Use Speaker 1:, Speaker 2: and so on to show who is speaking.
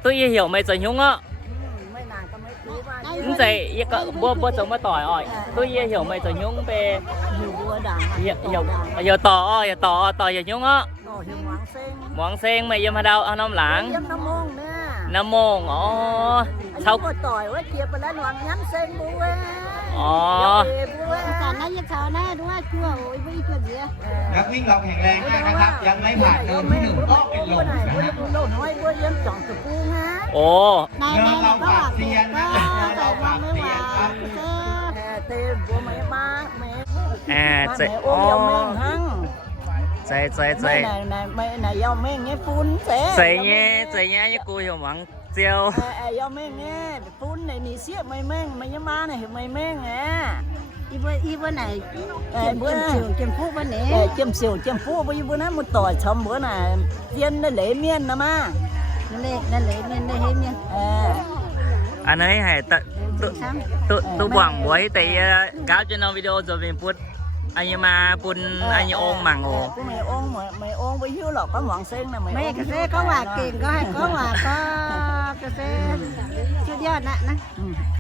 Speaker 1: tôi hiểu mày giờ nhung á
Speaker 2: mấy nàng có mấy cú ba
Speaker 1: như vậy cái cỡ bữa sống mà tỏi ỏi tôi hiểu mày giờ nhung về
Speaker 2: nhiều bữa đàn
Speaker 1: giờ tỏ giờ nhung á
Speaker 2: hiểu
Speaker 1: món sen mày giờ mà đâu ăn nông lãng
Speaker 2: năm môn nè
Speaker 1: น้ำมงอ๋อ
Speaker 2: sau có tỏi quá chiaไปแล้วhoàng nhắn sen bue
Speaker 1: อ๋อ
Speaker 3: สารนายชาวนาด้วยชั่วโอ้ยไม่ชั่วเสีย
Speaker 4: นักวิ่งเราแข็งแรงมากนะครับยังไม่ผ่านเดินที่หนึ่งก็เป็นลมนะครับ
Speaker 2: bữa lô nói bữa em chọn từ cu ha
Speaker 1: โอ้
Speaker 3: นายเราก็ว่าเสียนนะแต่ว่าไม่ว่า
Speaker 2: tê bữa mẹ ba mẹ
Speaker 1: อ่าเจ๊
Speaker 2: mẹ
Speaker 1: อ๋อ
Speaker 2: ôm dao men hăng
Speaker 1: เจ๊
Speaker 2: mẹ này dao men nghe phun sẽ
Speaker 1: เจ๊เนี้ยยังกูอยู่หวังเจียว
Speaker 2: dao men nghe phun này nì xiết mày men mày nhá ma này mày men à
Speaker 3: อีเบอร์ไหนเก็บผู้วันนี้
Speaker 2: châm xỉu châm phú bữa nay một tỏi chấm bữa này tiên nó lấy miên nè ma
Speaker 3: นั่นเลยเนี่ยได้เห็นเนี่ย
Speaker 1: อันนี้ให้ตัวหวังไว้แต่ก้าวจะนำวิดีโอจะเป็นพุทธอันนี้มาปุ่นอันนี้องมังโอ
Speaker 2: mày ôn với hiếu lọ có ngọn sen này mày
Speaker 3: ไม่กระเซ่ก็ว่าเก่งก็ให้ก็ว่าก็กระเซ่ชุดยอดนะ